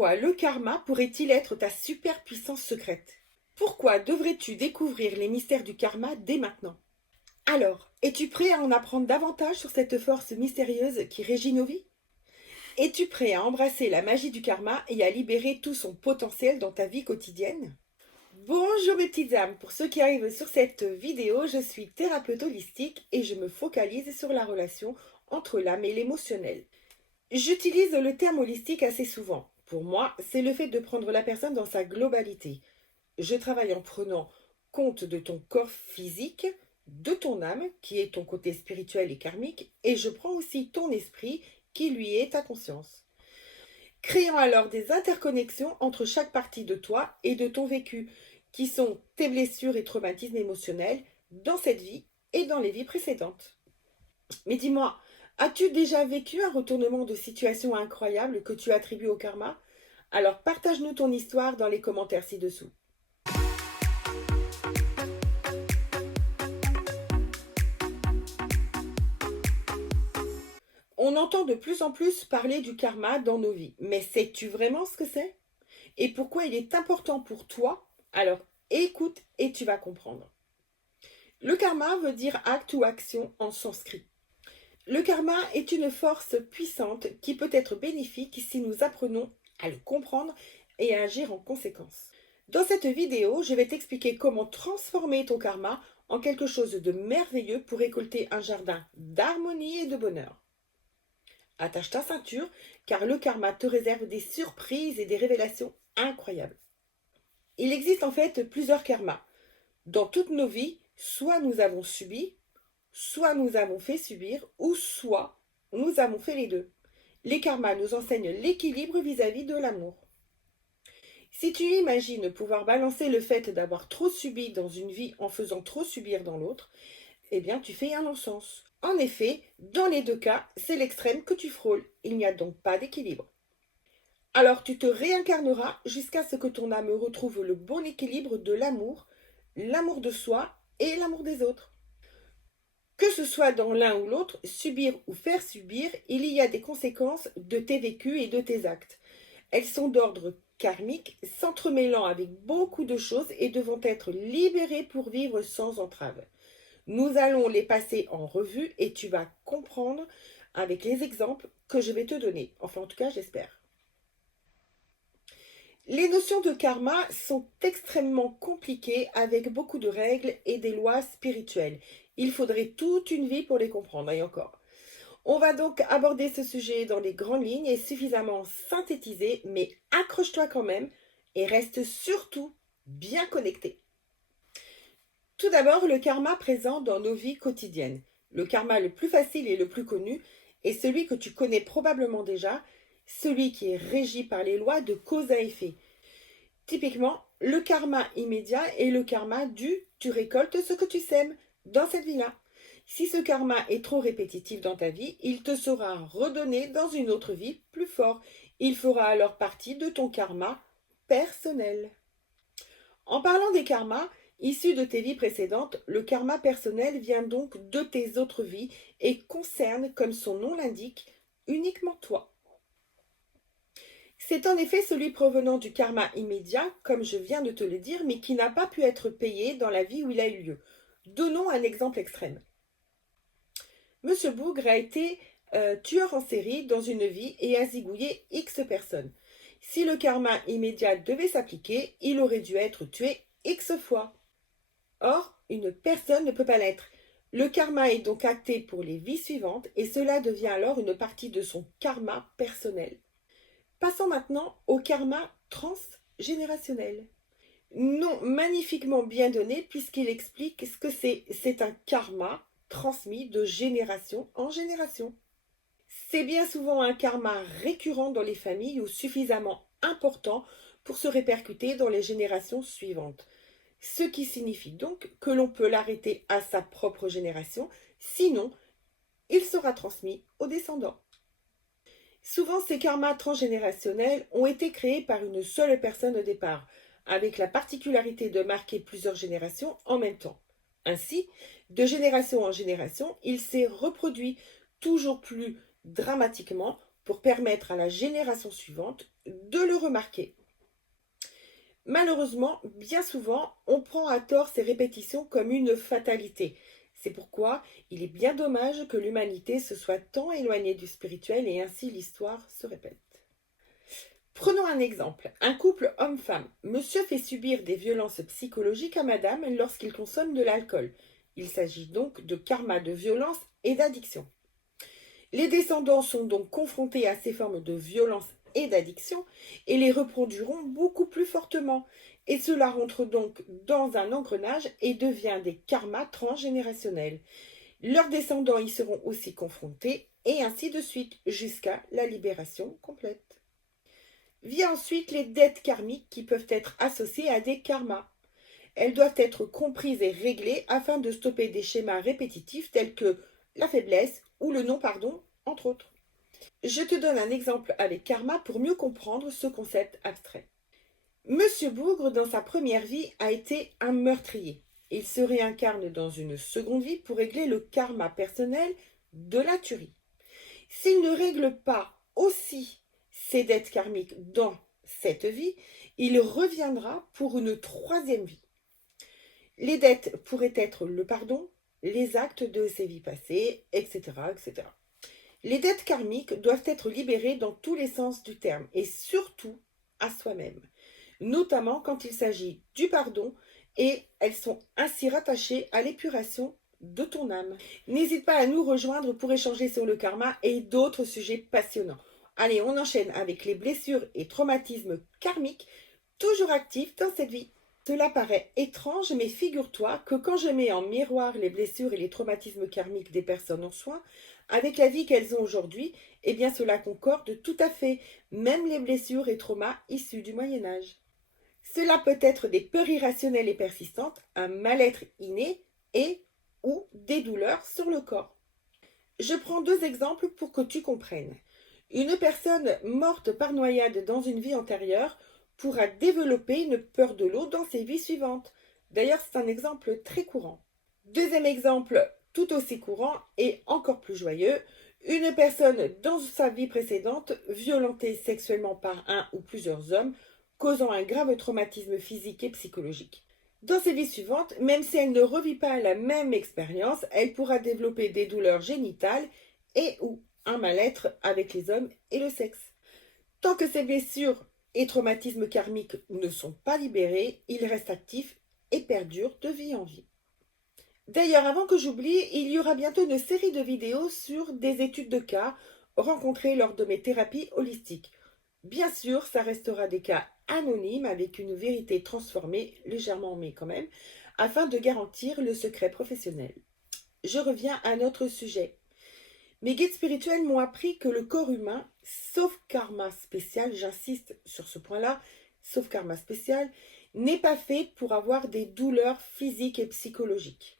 pourquoi le karma pourrait-il être ta superpuissance secrète? Pourquoi devrais-tu découvrir les mystères du karma dès maintenant? Alors, es-tu prêt à en apprendre davantage sur cette force mystérieuse qui régit nos vies? Es-tu prêt à embrasser la magie du karma et à libérer tout son potentiel dans ta vie quotidienne? Bonjour mes petites âmes, pour ceux qui arrivent sur cette vidéo, je suis thérapeute holistique et je me focalise sur la relation entre l'âme et l'émotionnel. J'utilise le terme holistique assez souvent. Pour moi, c'est le fait de prendre la personne dans sa globalité. Je travaille en prenant compte de ton corps physique, de ton âme, qui est ton côté spirituel et karmique, et je prends aussi ton esprit, qui lui est ta conscience. Créant alors des interconnexions entre chaque partie de toi et de ton vécu, qui sont tes blessures et traumatismes émotionnels dans cette vie et dans les vies précédentes. Mais dis-moi, as-tu déjà vécu un retournement de situation incroyable que tu attribues au karma? Alors partage-nous ton histoire dans les commentaires ci-dessous. On entend de plus en plus parler du karma dans nos vies, mais sais-tu vraiment ce que c'est? Et pourquoi il est important pour toi? Alors écoute et tu vas comprendre. Le karma veut dire acte ou action en sanskrit. Le karma est une force puissante qui peut être bénéfique si nous apprenons à le comprendre et à agir en conséquence. Dans cette vidéo, je vais t'expliquer comment transformer ton karma en quelque chose de merveilleux pour récolter un jardin d'harmonie et de bonheur. Attache ta ceinture, car le karma te réserve des surprises et des révélations incroyables. Il existe en fait plusieurs karmas. Dans toutes nos vies, soit nous avons subi, soit nous avons fait subir, ou soit nous avons fait les deux. Les karmas nous enseignent l'équilibre vis-à-vis de l'amour. Si tu imagines pouvoir balancer le fait d'avoir trop subi dans une vie en faisant trop subir dans l'autre, eh bien tu fais un non-sens. En effet, dans les deux cas, c'est l'extrême que tu frôles. Il n'y a donc pas d'équilibre. Alors tu te réincarneras jusqu'à ce que ton âme retrouve le bon équilibre de l'amour de soi et l'amour des autres. Que ce soit dans l'un ou l'autre, subir ou faire subir, il y a des conséquences de tes vécus et de tes actes. Elles sont d'ordre karmique, s'entremêlant avec beaucoup de choses et devant être libérées pour vivre sans entrave. Nous allons les passer en revue et tu vas comprendre avec les exemples que je vais te donner. Enfin, en tout cas, j'espère. Les notions de karma sont extrêmement compliquées avec beaucoup de règles et des lois spirituelles. Il faudrait toute une vie pour les comprendre, et encore. On va donc aborder ce sujet dans les grandes lignes et suffisamment synthétisé, mais accroche-toi quand même et reste surtout bien connecté. Tout d'abord, le karma présent dans nos vies quotidiennes. Le karma le plus facile et le plus connu est celui que tu connais probablement déjà, celui qui est régi par les lois de cause à effet. Typiquement, le karma immédiat est le karma du tu récoltes ce que tu sèmes dans cette vie-là. Si ce karma est trop répétitif dans ta vie, il te sera redonné dans une autre vie plus fort. Il fera alors partie de ton karma personnel. En parlant des karmas, issus de tes vies précédentes, le karma personnel vient donc de tes autres vies et concerne, comme son nom l'indique, uniquement toi. C'est en effet celui provenant du karma immédiat, comme je viens de te le dire, mais qui n'a pas pu être payé dans la vie où il a eu lieu. Donnons un exemple extrême. Monsieur Bougre a été tueur en série dans une vie et a zigouillé X personnes. Si le karma immédiat devait s'appliquer, il aurait dû être tué X fois. Or, une personne ne peut pas l'être. Le karma est donc acté pour les vies suivantes et cela devient alors une partie de son karma personnel. Passons maintenant au karma transgénérationnel. Nom magnifiquement bien donné puisqu'il explique ce que c'est. C'est un karma transmis de génération en génération. C'est bien souvent un karma récurrent dans les familles ou suffisamment important pour se répercuter dans les générations suivantes. Ce qui signifie donc que l'on peut l'arrêter à sa propre génération, sinon il sera transmis aux descendants. Souvent, ces karmas transgénérationnels ont été créés par une seule personne au départ, avec la particularité de marquer plusieurs générations en même temps. Ainsi, de génération en génération, il s'est reproduit toujours plus dramatiquement pour permettre à la génération suivante de le remarquer. Malheureusement, bien souvent, on prend à tort ces répétitions comme une fatalité. C'est pourquoi il est bien dommage que l'humanité se soit tant éloignée du spirituel et ainsi l'histoire se répète. Prenons un exemple. Un couple homme-femme. Monsieur fait subir des violences psychologiques à madame lorsqu'il consomme de l'alcool. Il s'agit donc de karma de violence et d'addiction. Les descendants sont donc confrontés à ces formes de violence et d'addiction et les reproduiront beaucoup plus fortement. Et cela rentre donc dans un engrenage et devient des karmas transgénérationnels. Leurs descendants y seront aussi confrontés et ainsi de suite jusqu'à la libération complète. Vient ensuite les dettes karmiques qui peuvent être associées à des karmas. Elles doivent être comprises et réglées afin de stopper des schémas répétitifs tels que la faiblesse ou le non-pardon, entre autres. Je te donne un exemple avec karma pour mieux comprendre ce concept abstrait. Monsieur Bougre, dans sa première vie, a été un meurtrier. Il se réincarne dans une seconde vie pour régler le karma personnel de la tuerie. S'il ne règle pas aussi ses dettes karmiques dans cette vie, il reviendra pour une troisième vie. Les dettes pourraient être le pardon, les actes de ses vies passées, etc., etc. Les dettes karmiques doivent être libérées dans tous les sens du terme et surtout à soi-même, notamment quand il s'agit du pardon et elles sont ainsi rattachées à l'épuration de ton âme. N'hésite pas à nous rejoindre pour échanger sur le karma et d'autres sujets passionnants. Allez, on enchaîne avec les blessures et traumatismes karmiques, toujours actifs dans cette vie. Cela paraît étrange, mais figure-toi que quand je mets en miroir les blessures et les traumatismes karmiques des personnes en soins, avec la vie qu'elles ont aujourd'hui, eh bien cela concorde tout à fait, même les blessures et traumas issus du Moyen-Âge. Cela peut être des peurs irrationnelles et persistantes, un mal-être inné et ou des douleurs sur le corps. Je prends deux exemples pour que tu comprennes. Une personne morte par noyade dans une vie antérieure pourra développer une peur de l'eau dans ses vies suivantes. D'ailleurs, c'est un exemple très courant. Deuxième exemple, tout aussi courant et encore plus joyeux, une personne dans sa vie précédente violentée sexuellement par un ou plusieurs hommes, causant un grave traumatisme physique et psychologique. Dans ses vies suivantes, même si elle ne revit pas la même expérience, elle pourra développer des douleurs génitales et ou un mal-être avec les hommes et le sexe. Tant que ces blessures et traumatismes karmiques ne sont pas libérés, ils restent actifs et perdurent de vie en vie. D'ailleurs, avant que j'oublie, il y aura bientôt une série de vidéos sur des études de cas rencontrés lors de mes thérapies holistiques. Bien sûr, ça restera des cas anonymes avec une vérité transformée, légèrement mais quand même, afin de garantir le secret professionnel. Je reviens à notre sujet. Mes guides spirituels m'ont appris que le corps humain, sauf karma spécial, j'insiste sur ce point-là, sauf karma spécial, n'est pas fait pour avoir des douleurs physiques et psychologiques.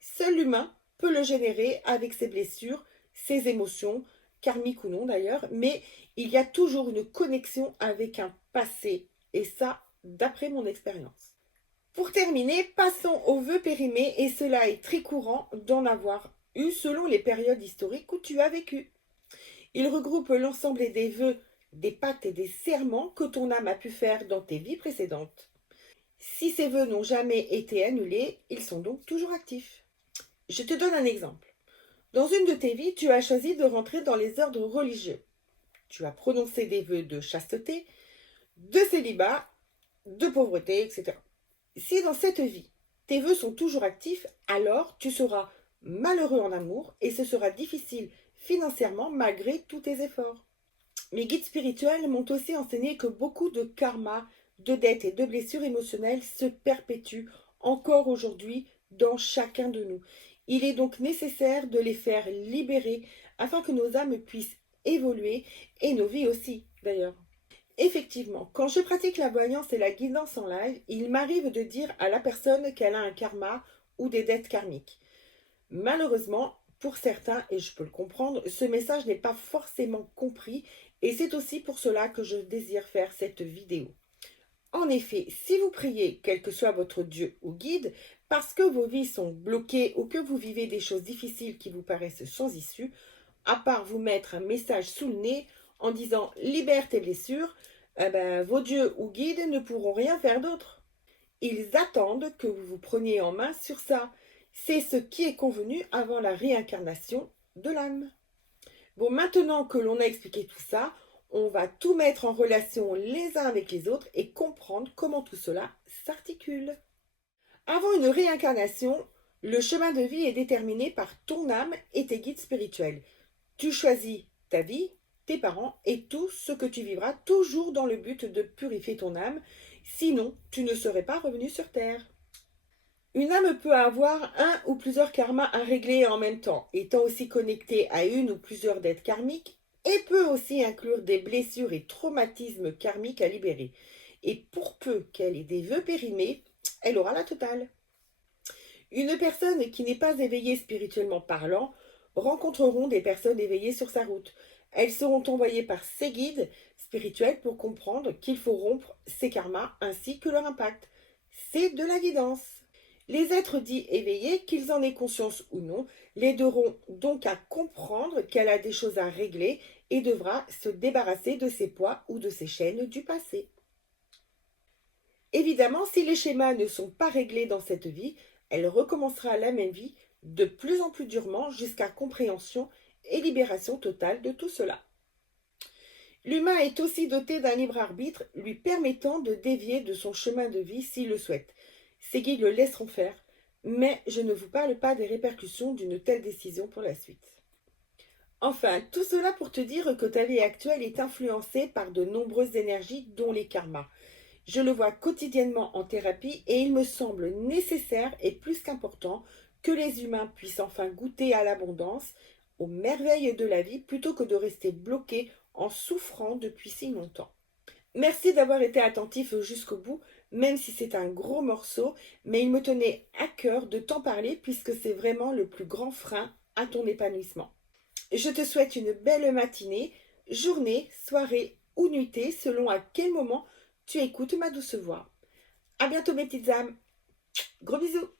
Seul l'humain peut le générer avec ses blessures, ses émotions, karmiques ou non d'ailleurs, mais il y a toujours une connexion avec un passé, et ça, d'après mon expérience. Pour terminer, passons aux vœux périmés, et cela est très courant d'en avoir eu selon les périodes historiques où tu as vécu. Il regroupe l'ensemble des vœux, des pactes et des serments que ton âme a pu faire dans tes vies précédentes. Si ces vœux n'ont jamais été annulés, ils sont donc toujours actifs. Je te donne un exemple. Dans une de tes vies, tu as choisi de rentrer dans les ordres religieux. Tu as prononcé des vœux de chasteté, de célibat, de pauvreté, etc. Si dans cette vie, tes vœux sont toujours actifs, alors tu seras malheureux en amour et ce sera difficile financièrement malgré tous tes efforts. Mes guides spirituels m'ont aussi enseigné que beaucoup de karma, de dettes et de blessures émotionnelles se perpétuent encore aujourd'hui dans chacun de nous. Il est donc nécessaire de les faire libérer afin que nos âmes puissent évoluer et nos vies aussi d'ailleurs. Effectivement, quand je pratique la voyance et la guidance en live, il m'arrive de dire à la personne qu'elle a un karma ou des dettes karmiques. Malheureusement, pour certains, et je peux le comprendre, ce message n'est pas forcément compris et c'est aussi pour cela que je désire faire cette vidéo. En effet, si vous priez, quel que soit votre Dieu ou guide, parce que vos vies sont bloquées ou que vous vivez des choses difficiles qui vous paraissent sans issue, à part vous mettre un message sous le nez en disant libère tes blessures, vos dieux ou guides ne pourront rien faire d'autre. Ils attendent que vous vous preniez en main sur ça. C'est ce qui est convenu avant la réincarnation de l'âme. Bon, maintenant que l'on a expliqué tout ça, on va tout mettre en relation les uns avec les autres et comprendre comment tout cela s'articule. Avant une réincarnation, le chemin de vie est déterminé par ton âme et tes guides spirituels. Tu choisis ta vie, tes parents et tout ce que tu vivras toujours dans le but de purifier ton âme, sinon tu ne serais pas revenu sur Terre. Une âme peut avoir un ou plusieurs karmas à régler en même temps, étant aussi connectée à une ou plusieurs dettes karmiques, et peut aussi inclure des blessures et traumatismes karmiques à libérer. Et pour peu qu'elle ait des vœux périmés, elle aura la totale. Une personne qui n'est pas éveillée spirituellement parlant rencontreront des personnes éveillées sur sa route. Elles seront envoyées par ses guides spirituels pour comprendre qu'il faut rompre ses karmas ainsi que leur impact. C'est de la guidance. Les êtres dits éveillés, qu'ils en aient conscience ou non, l'aideront donc à comprendre qu'elle a des choses à régler et devra se débarrasser de ses poids ou de ses chaînes du passé. Évidemment, si les schémas ne sont pas réglés dans cette vie, elle recommencera la même vie de plus en plus durement jusqu'à compréhension et libération totale de tout cela. L'humain est aussi doté d'un libre arbitre lui permettant de dévier de son chemin de vie s'il le souhaite. Ses guides le laisseront faire, mais je ne vous parle pas des répercussions d'une telle décision pour la suite. Enfin, tout cela pour te dire que ta vie actuelle est influencée par de nombreuses énergies, dont les karmas. Je le vois quotidiennement en thérapie et il me semble nécessaire et plus qu'important que les humains puissent enfin goûter à l'abondance, aux merveilles de la vie, plutôt que de rester bloqués en souffrant depuis si longtemps. Merci d'avoir été attentif jusqu'au bout, même si c'est un gros morceau, mais il me tenait à cœur de t'en parler puisque c'est vraiment le plus grand frein à ton épanouissement. Je te souhaite une belle matinée, journée, soirée ou nuitée selon à quel moment tu écoutes ma douce voix. À bientôt mes petites âmes. Gros bisous.